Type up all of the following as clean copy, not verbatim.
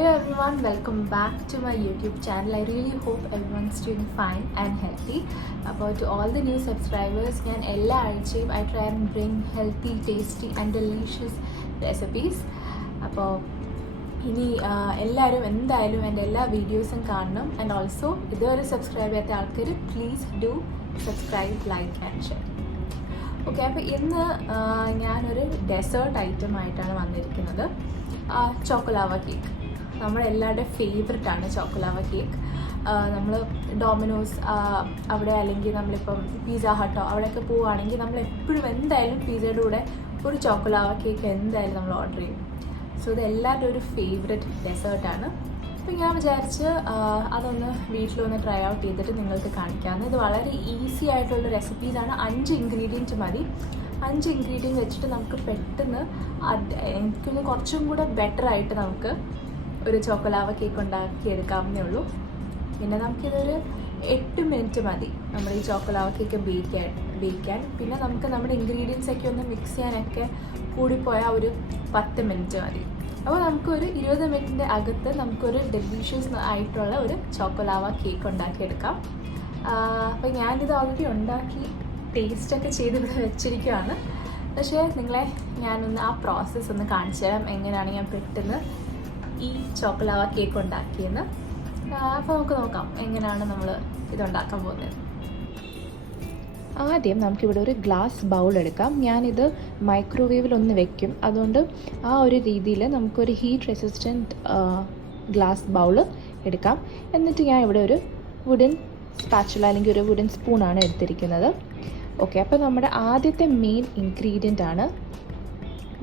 Hello everyone, welcome back to my YouTube channel. I really hope everyone's doing fine and healthy. To all the new subscribers, I try and bring healthy, tasty and delicious recipes. ഇനി എല്ലാവരും എന്തായാലും എൻ്റെ എല്ലാ വീഡിയോസും കാണണം. And also ഇതുവരെ subscribe ചെയ്യാത്ത ആൾക്കാർ please do subscribe, like and share. Okay, അപ്പോൾ ഇന്ന് ഞാനൊരു ഡെസേർട്ട് ഐറ്റം ആയിട്ടാണ് വന്നിരിക്കുന്നത്. Choco lava cake നമ്മളെല്ലാവരുടെയും ഫേവററ്റാണ് choco lava cake. നമ്മൾ ഡൊമിനോസ് അവിടെ അല്ലെങ്കിൽ നമ്മളിപ്പം പിസ്സ ഹട്ടോ അവിടെയൊക്കെ പോവുകയാണെങ്കിൽ നമ്മൾ എപ്പോഴും എന്തായാലും പിസ്സയുടെ കൂടെ ഒരു ചോക്കോലാവ കേക്ക് എന്തായാലും നമ്മൾ ഓർഡർ ചെയ്യും. സോ ഇത് എല്ലാവരുടെ ഒരു ഫേവററ്റ് ഡെസേർട്ടാണ്. അപ്പോൾ ഞാൻ വിചാരിച്ച് അതൊന്ന് വീട്ടിലൊന്ന് ട്രൈ ഔട്ട് ചെയ്തിട്ട് നിങ്ങൾക്ക് കാണിക്കാമെന്ന്. ഇത് വളരെ ഈസി ആയിട്ടുള്ള റെസിപ്പീസാണ്. 5 ഇൻഗ്രീഡിയൻറ്റ് മതി. 5 ഇൻഗ്രീഡിയൻറ്റ് വെച്ചിട്ട് നമുക്ക് പെട്ടെന്ന് എനിക്കൊന്ന് കുറച്ചും കൂടെ ബെറ്ററായിട്ട് നമുക്ക് ഒരു ചോക്കോലാവ കേക്ക് ഉണ്ടാക്കിയെടുക്കാവുന്നേ ഉള്ളൂ. പിന്നെ നമുക്കിതൊരു 8 മിനിറ്റ് മതി നമ്മൾ ഈ ചോക്കോലാവ കേക്ക് ബേക്കാൻ. പിന്നെ നമുക്ക് നമ്മുടെ ഇൻഗ്രീഡിയൻസൊക്കെ ഒന്ന് മിക്സ് ചെയ്യാനൊക്കെ കൂടിപ്പോയാൽ ഒരു 10 മിനിറ്റ് മതി. അപ്പോൾ നമുക്കൊരു 20 മിനിറ്റിൻ്റെ അകത്ത് നമുക്കൊരു ഡെലീഷ്യസ് ആയിട്ടുള്ള ഒരു ചോക്കോലാവ കേക്ക് ഉണ്ടാക്കിയെടുക്കാം. അപ്പോൾ ഞാനിത് ഓൾറെഡി ഉണ്ടാക്കി ടേസ്റ്റൊക്കെ ചെയ്ത് ഇവിടെ വെച്ചിരിക്കുകയാണ്. പക്ഷേ നിങ്ങളെ ഞാനൊന്ന് ആ പ്രോസസ്സ് ഒന്ന് കാണിച്ചു തരാം, എങ്ങനെയാണ് ഞാൻ പെട്ടെന്ന് ഈ ചോക്കോലാവ കേക്ക് ഉണ്ടാക്കിയെന്ന്. അപ്പോൾ നമുക്ക് നോക്കാം എങ്ങനെയാണ് നമ്മൾ ഇതുണ്ടാക്കാൻ പോകുന്നത്. ആദ്യം നമുക്കിവിടെ ഒരു ഗ്ലാസ് ബൗൾ എടുക്കാം. ഞാനിത് മൈക്രോവേവിലൊന്ന് വെക്കും, അതുകൊണ്ട് ആ ഒരു രീതിയിൽ നമുക്കൊരു ഹീറ്റ് റെസിസ്റ്റൻറ്റ് ഗ്ലാസ് ബൗള് എടുക്കാം. എന്നിട്ട് ഞാൻ ഇവിടെ ഒരു വുഡൻ സ്പാച്ചുല അല്ലെങ്കിൽ ഒരു വുഡൻ സ്പൂണാണ് എടുത്തിരിക്കുന്നത്. ഓക്കെ, അപ്പോൾ നമ്മുടെ ആദ്യത്തെ മെയിൻ ഇൻഗ്രീഡിയൻ്റ് ആണ്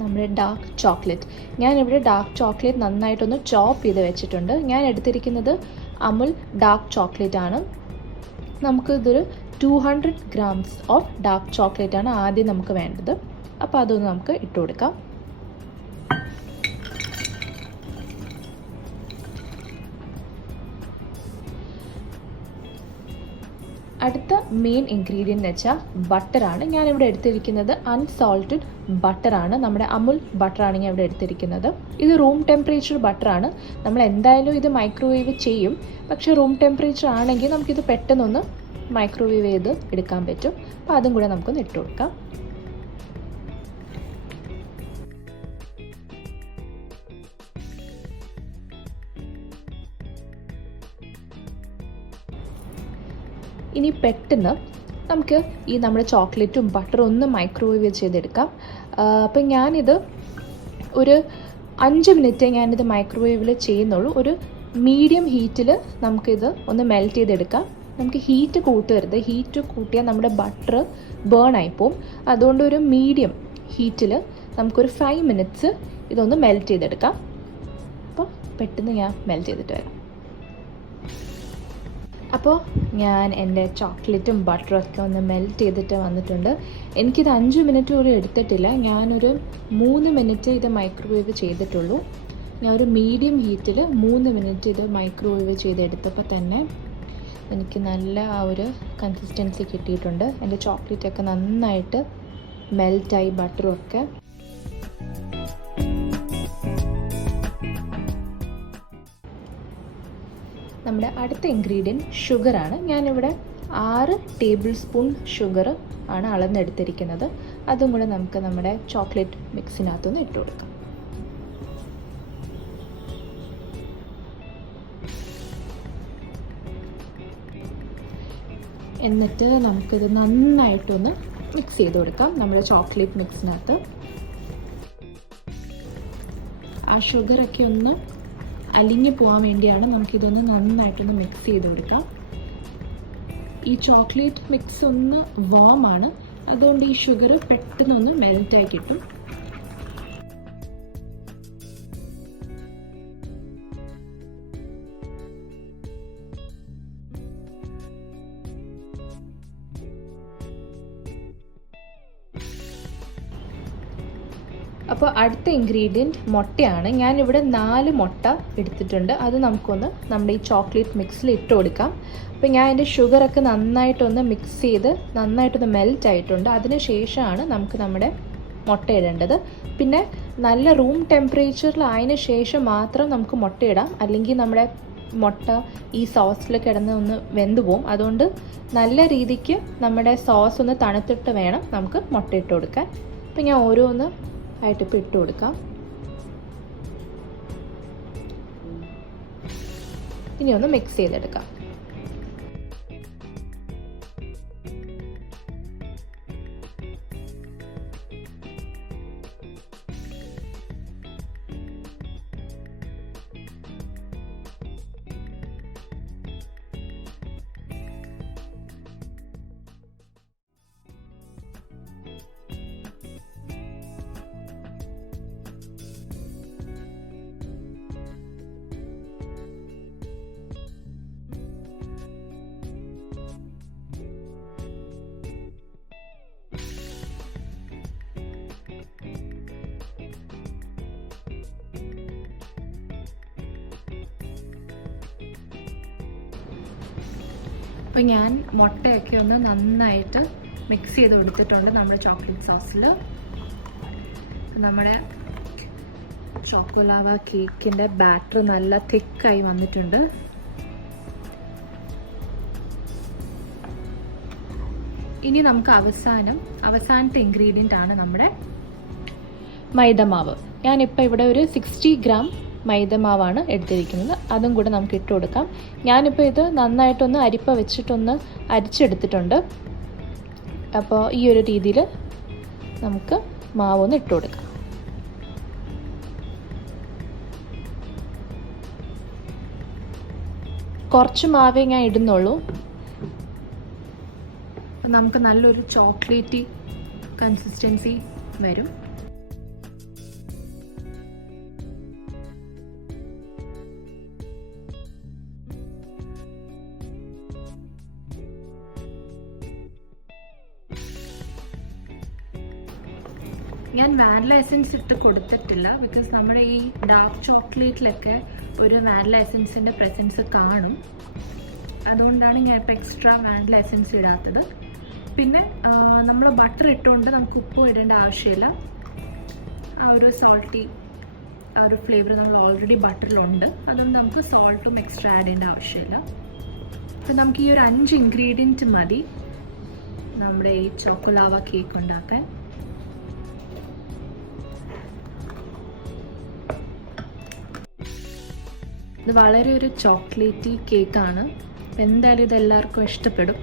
നമ്മുടെ ഡാർക്ക് ചോക്ലേറ്റ്. ഞാനിവിടെ ഡാർക്ക് ചോക്ലേറ്റ് നന്നായിട്ടൊന്ന് ചോപ്പ് ചെയ്ത് വെച്ചിട്ടുണ്ട്. ഞാൻ എടുത്തിരിക്കുന്നത് അമുൽ ഡാർക്ക് ചോക്ലേറ്റ് ആണ്. നമുക്കിതൊരു 200 grams ഓഫ് ഡാർക്ക് ചോക്ലേറ്റ് ആണ് ആദ്യം നമുക്ക് വേണ്ടത്. അപ്പോൾ അതൊന്ന് നമുക്ക് ഇട്ട് കൊടുക്കാം. അടുത്ത മെയിൻ ഇൻഗ്രീഡിയൻ്റ് വെച്ചാൽ ബട്ടറാണ്. ഞാനിവിടെ എടുത്തിരിക്കുന്നത് അൺസോൾട്ടഡ് ബട്ടറാണ്. നമ്മുടെ അമുൽ ബട്ടറാണ് ഞാൻ ഇവിടെ എടുത്തിരിക്കുന്നത്. ഇത് റൂം ടെമ്പറേച്ചർ ബട്ടറാണ്. നമ്മൾ എന്തായാലും ഇത് മൈക്രോവേവ് ചെയ്യും, പക്ഷേ റൂം ടെമ്പറേച്ചർ ആണെങ്കിൽ നമുക്കിത് പെട്ടെന്നൊന്ന് മൈക്രോവേവ് ചെയ്ത് എടുക്കാൻ പറ്റും. അപ്പോൾ അതും കൂടെ നമുക്കൊന്ന് ഇട്ട് കൊടുക്കാം. ഇനി പെട്ടെന്ന് നമുക്ക് ഈ നമ്മുടെ ചോക്ലേറ്റും ബട്ടറും ഒന്ന് മൈക്രോവേവ് ചെയ്തെടുക്കാം. അപ്പം ഞാനിത് ഒരു 5 മിനിറ്റ് ഞാനിത് മൈക്രോവേവിൽ ചെയ്യുന്നുള്ളൂ. ഒരു മീഡിയം ഹീറ്റിൽ നമുക്കിത് ഒന്ന് മെൽറ്റ് ചെയ്തെടുക്കാം. നമുക്ക് ഹീറ്റ് കൂട്ടരുത്. ഹീറ്റ് കൂട്ടിയാൽ നമ്മുടെ ബട്ടർ ബേൺ ആയിപ്പോവും. അതുകൊണ്ട് ഒരു മീഡിയം ഹീറ്റിൽ നമുക്കൊരു 5 മിനിറ്റ്സ് ഇതൊന്ന് മെൽറ്റ് ചെയ്തെടുക്കാം. അപ്പോൾ പെട്ടെന്ന് ഞാൻ മെൽറ്റ് ചെയ്തിട്ട് വരാം. അപ്പോൾ ഞാൻ എൻ്റെ ചോക്ലേറ്റും ബട്ടറും ഒക്കെ ഒന്ന് മെൽറ്റ് ചെയ്തിട്ട് വന്നിട്ടുണ്ട്. എനിക്കിത് 5 മിനിറ്റ് പോലും എടുത്തിട്ടില്ല. ഞാനൊരു 3 മിനിറ്റ് ഇത് മൈക്രോവേവ് ചെയ്തിട്ടുള്ളൂ. ഞാൻ ഒരു മീഡിയം ഹീറ്റിൽ 3 മിനിറ്റ് ഇത് മൈക്രോവേവ് ചെയ്തെടുത്തപ്പോൾ തന്നെ എനിക്ക് നല്ല ആ ഒരു കൺസിസ്റ്റൻസി കിട്ടിയിട്ടുണ്ട്. എൻ്റെ ചോക്ലേറ്റൊക്കെ നന്നായിട്ട് മെൽറ്റായി, ബട്ടറും ഒക്കെ. നമ്മുടെ അടുത്ത ഇൻഗ്രീഡിയൻറ്റ് ഷുഗറാണ്. ഞാനിവിടെ 6 ടേബിൾ സ്പൂൺ ഷുഗർ ആണ് അളന്നെടുത്തിരിക്കുന്നത്. അതും കൂടെ നമുക്ക് നമ്മുടെ ചോക്ലേറ്റ് മിക്സിനകത്തൊന്ന് ഇട്ട് കൊടുക്കാം. എന്നിട്ട് നമുക്കിത് നന്നായിട്ടൊന്ന് മിക്സ് ചെയ്ത് കൊടുക്കാം നമ്മുടെ ചോക്ലേറ്റ് മിക്സിനകത്ത്. ആ ഷുഗറൊക്കെ ഒന്ന് അലിഞ്ഞു പോകാൻ വേണ്ടിയാണ് നമുക്കിതൊന്ന് നന്നായിട്ടൊന്ന് മിക്സ് ചെയ്ത് കൊടുക്കാം. ഈ ചോക്ലേറ്റ് മിക്സ് ഒന്ന് വാമാണ്, അതുകൊണ്ട് ഈ ഷുഗർ പെട്ടെന്നൊന്ന് മെൽറ്റായി കിട്ടും. അപ്പോൾ അടുത്ത ഇൻഗ്രീഡിയൻറ്റ് മുട്ടയാണ്. ഞാനിവിടെ 4 മുട്ട എടുത്തിട്ടുണ്ട്. അത് നമുക്കൊന്ന് നമ്മുടെ ഈ ചോക്ലേറ്റ് മിക്സിൽ ഇട്ട് കൊടുക്കാം. അപ്പോൾ ഞാൻ എൻ്റെ ഷുഗറൊക്കെ നന്നായിട്ടൊന്ന് മിക്സ് ചെയ്ത് നന്നായിട്ടൊന്ന് മെൽറ്റ് ആയിട്ടുണ്ട്. അതിന് ശേഷമാണ് നമുക്ക് നമ്മുടെ മുട്ടയിടേണ്ടത്. പിന്നെ നല്ല റൂം ടെമ്പറേച്ചറിലായതിനു ശേഷം മാത്രം നമുക്ക് മുട്ടയിടാം, അല്ലെങ്കിൽ നമ്മുടെ മുട്ട ഈ സോസിൽ കിടന്ന് ഒന്ന് വെന്ത് പോവും. അതുകൊണ്ട് നല്ല രീതിക്ക് നമ്മുടെ സോസ് ഒന്ന് തണുത്തിട്ട് വേണം നമുക്ക് മുട്ടയിട്ട് കൊടുക്കാൻ. അപ്പം ഞാൻ ഓരോന്ന് ആയിട്ട് ഇപ്പോൾ ഇട്ട് കൊടുക്കാം. ഇനി ഒന്ന് മിക്സ് ചെയ്തെടുക്കാം. അപ്പോൾ ഞാൻ മുട്ടയൊക്കെ ഒന്ന് നന്നായിട്ട് മിക്സ് ചെയ്ത് കൊടുത്തിട്ടുണ്ട് നമ്മുടെ ചോക്ലേറ്റ് സോസിൽ. നമ്മുടെ ചോക്കോലാവ കേക്കിൻ്റെ ബാറ്റർ നല്ല തിക്കായി വന്നിട്ടുണ്ട്. ഇനി നമുക്ക് അവസാനത്തെ ഇൻഗ്രീഡിയൻ്റ് ആണ് നമ്മുടെ മൈദമാവ്. ഞാനിപ്പോൾ ഇവിടെ ഒരു 60 ഗ്രാം മൈദമാവാണ് എടുത്തിരിക്കുന്നത്. അതും കൂടെ നമുക്ക് ഇട്ട് കൊടുക്കാം. ഞാനിപ്പോൾ ഇത് നന്നായിട്ടൊന്ന് അരിപ്പ വെച്ചിട്ടൊന്ന് അരിച്ചെടുത്തിട്ടുണ്ട്. അപ്പോൾ ഈ ഒരു രീതിയിൽ നമുക്ക് മാവൊന്ന് ഇട്ട് കൊടുക്കാം. കുറച്ച് മാവേ ഞാൻ ഇടുന്നുള്ളൂ. അപ്പം നമുക്ക് നല്ലൊരു ചോക്ലേറ്റി കൺസിസ്റ്റൻസി വരും. ഞാൻ വാനില എസൻസ് ഇട്ട് കൊടുത്തിട്ടില്ല, ബിക്കോസ് നമ്മുടെ ഈ ഡാർക്ക് ചോക്ലേറ്റിലൊക്കെ ഒരു വാനില എസൻസിൻ്റെ പ്രസൻസ് കാണും. അതുകൊണ്ടാണ് ഞാൻ ഇപ്പോൾ എക്സ്ട്രാ വാനില എസൻസ് ഇടാത്തത്. പിന്നെ നമ്മൾ ബട്ടർ ഇട്ടുകൊണ്ട് നമുക്ക് ഉപ്പും ഇടേണ്ട ആവശ്യമില്ല. ആ ഒരു സോൾട്ടി ആ ഒരു ഫ്ലേവർ നമ്മൾ ഓൾറെഡി ബട്ടറിലുണ്ട്. അതുകൊണ്ട് നമുക്ക് സോൾട്ടും എക്സ്ട്രാ ആഡ് ചെയ്യേണ്ട ആവശ്യമില്ല. അപ്പോൾ നമുക്ക് ഈ ഒരു 5 ഇൻഗ്രീഡിയൻറ്റ് മതി നമ്മുടെ ഈ ചോക്കോലാവ കേക്ക് ഉണ്ടാക്കാൻ. ഇത് വളരെ ഒരു ചോക്ലേറ്റി കേക്കാണ്. എന്തായാലും ഇതെല്ലാവർക്കും ഇഷ്ടപ്പെടും.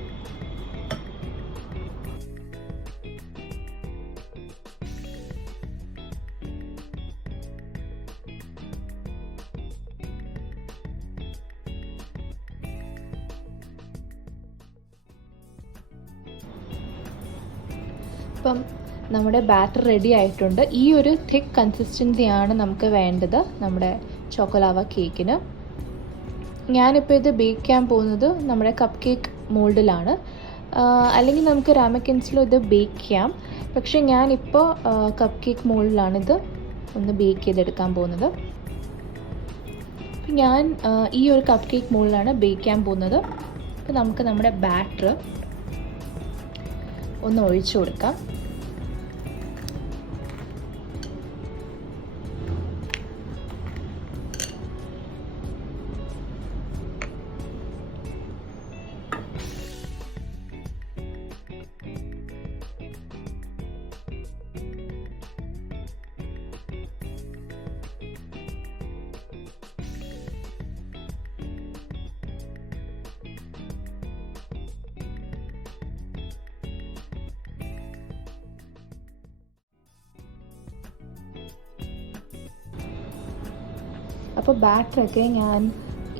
അപ്പം നമ്മുടെ ബാറ്റർ റെഡി ആയിട്ടുണ്ട്. ഈ ഒരു തിക്ക് കൺസിസ്റ്റൻസിയാണ് നമുക്ക് വേണ്ടത് നമ്മുടെ ചോക്കോലാവ കേക്കിന്. ഞാനിപ്പോൾ ഇത് ബേക്ക് ചെയ്യാൻ പോകുന്നത് നമ്മുടെ കപ്പ് കേക്ക് മോൾഡിലാണ്. അല്ലെങ്കിൽ നമുക്ക് റാമക്കിൻസിലും ഇത് ബേക്ക് ചെയ്യാം. പക്ഷേ ഞാനിപ്പോൾ കപ്പ് കേക്ക് മോൾഡിലാണിത് ഒന്ന് ബേക്ക് ചെയ്തെടുക്കാൻ പോകുന്നത്. ഞാൻ ഈ ഒരു കപ്പ് കേക്ക് മോൾഡിലാണ് ബേക്ക് ചെയ്യാൻ പോകുന്നത്. അപ്പോൾ നമുക്ക് നമ്മുടെ ബാറ്റർ ഒന്ന് ഒഴിച്ചു കൊടുക്കാം. അപ്പോൾ ബാറ്ററൊക്കെ ഞാൻ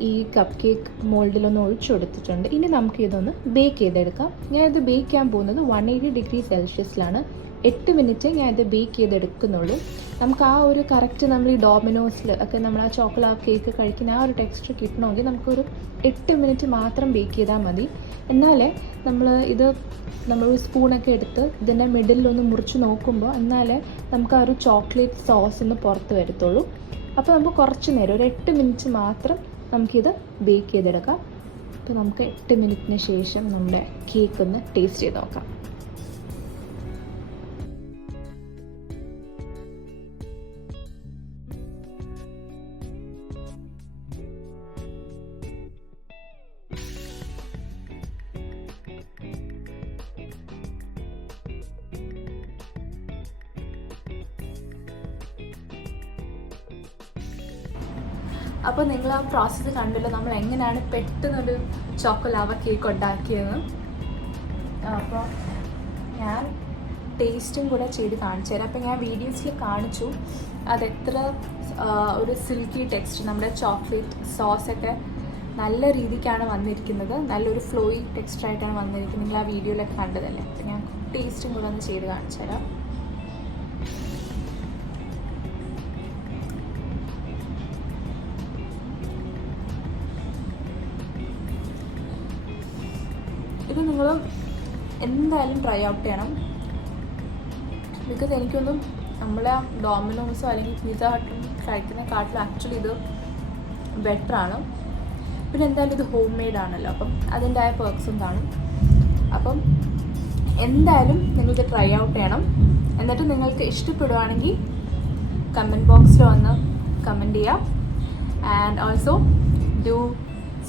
ഈ കപ്പ് കേക്ക് മോൾഡിലൊന്ന് ഒഴിച്ചു കൊടുത്തിട്ടുണ്ട്. ഇനി നമുക്കിതൊന്ന് ബേക്ക് ചെയ്തെടുക്കാം. ഞാനിത് ബേക്ക് ചെയ്യാൻ പോകുന്നത് 180 ഡിഗ്രി സെൽഷ്യസിലാണ്. 8 മിനിറ്റ് ഞാനിത് ബേക്ക് ചെയ്തെടുക്കുന്നുള്ളൂ. നമുക്ക് ആ ഒരു കറക്റ്റ് നമ്മൾ ഈ ഡോമിനോസിൽ ഒക്കെ നമ്മൾ ആ ചോക്ലേറ്റ് കേക്ക് കഴിക്കുന്ന ആ ഒരു ടെക്സ്ചർ കിട്ടണമെങ്കിൽ നമുക്കൊരു 8 മിനിറ്റ് മാത്രം ബേക്ക് ചെയ്താൽ മതി. എന്നാലേ നമ്മളൊരു സ്പൂണൊക്കെ എടുത്ത് ഇതിൻ്റെ മിഡിലൊന്ന് മുറിച്ച് നോക്കുമ്പോൾ എന്നാലേ നമുക്ക് ആ ഒരു ചോക്ലേറ്റ് സോസ് ഒന്ന് പുറത്ത് വരത്തുള്ളൂ. അപ്പോൾ നമുക്ക് കുറച്ച് നേരം ഒരു 8 മിനിറ്റ് മാത്രം നമുക്കിത് ബേക്ക് ചെയ്തെടുക്കാം. അപ്പോൾ നമുക്ക് 8 മിനിറ്റിന് ശേഷം നമ്മുടെ കേക്ക് ഒന്ന് ടേസ്റ്റ് ചെയ്ത് നോക്കാം. അപ്പോൾ നിങ്ങൾ ആ പ്രോസസ്സ് കണ്ടല്ലോ, നമ്മൾ എങ്ങനെയാണ് പെട്ടെന്നൊരു ചോക്കോലാവ കേക്ക് ഉണ്ടാക്കിയത്. അപ്പോൾ ഞാൻ ടേസ്റ്റും കൂടെ ചെയ്ത് കാണിച്ചു തരാം. അപ്പോൾ ഞാൻ വീഡിയോസിൽ കാണിച്ചു അതെത്ര ഒരു സിൽക്കി ടെക്സ്റ്റ്, നമ്മുടെ ചോക്ലേറ്റ് സോസൊക്കെ നല്ല രീതിക്കാണ് വന്നിരിക്കുന്നത്, നല്ലൊരു ഫ്ലോയി ടെക്സ്ചറായിട്ടാണ് വന്നിരിക്കുന്നത്. നിങ്ങൾ ആ വീഡിയോയിലൊക്കെ കണ്ടതല്ലേ. അപ്പോൾ ഞാൻ ടേസ്റ്റും കൂടെ ഒന്ന് ചെയ്ത് കാണിച്ചു തരാം. ഇത് നിങ്ങൾ എന്തായാലും ട്രൈ ഔട്ട് ചെയ്യണം. ബിക്കോസ് എനിക്കൊന്നും നമ്മളെ ഡോമിനോസോ അല്ലെങ്കിൽ പിസ്സ ഹട്ടും കഴിക്കുന്നതിനെക്കാട്ടിലും ആക്ച്വലി ഇത് ബെറ്ററാണ്. പിന്നെ എന്തായാലും ഇത് ഹോം മെയ്ഡ് ആണല്ലോ, അപ്പം അതിൻ്റെതായ പെർക്സും കാണും. അപ്പം എന്തായാലും നിങ്ങൾക്ക് ട്രൈ ഔട്ട് ചെയ്യണം. എന്നിട്ട് നിങ്ങൾക്ക് ഇഷ്ടപ്പെടുവാണെങ്കിൽ കമൻറ്റ് ബോക്സിൽ വന്ന് കമൻറ്റ് ചെയ്യാം. And also do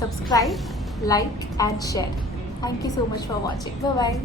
subscribe, like and share. Thank you so much for watching. Bye bye.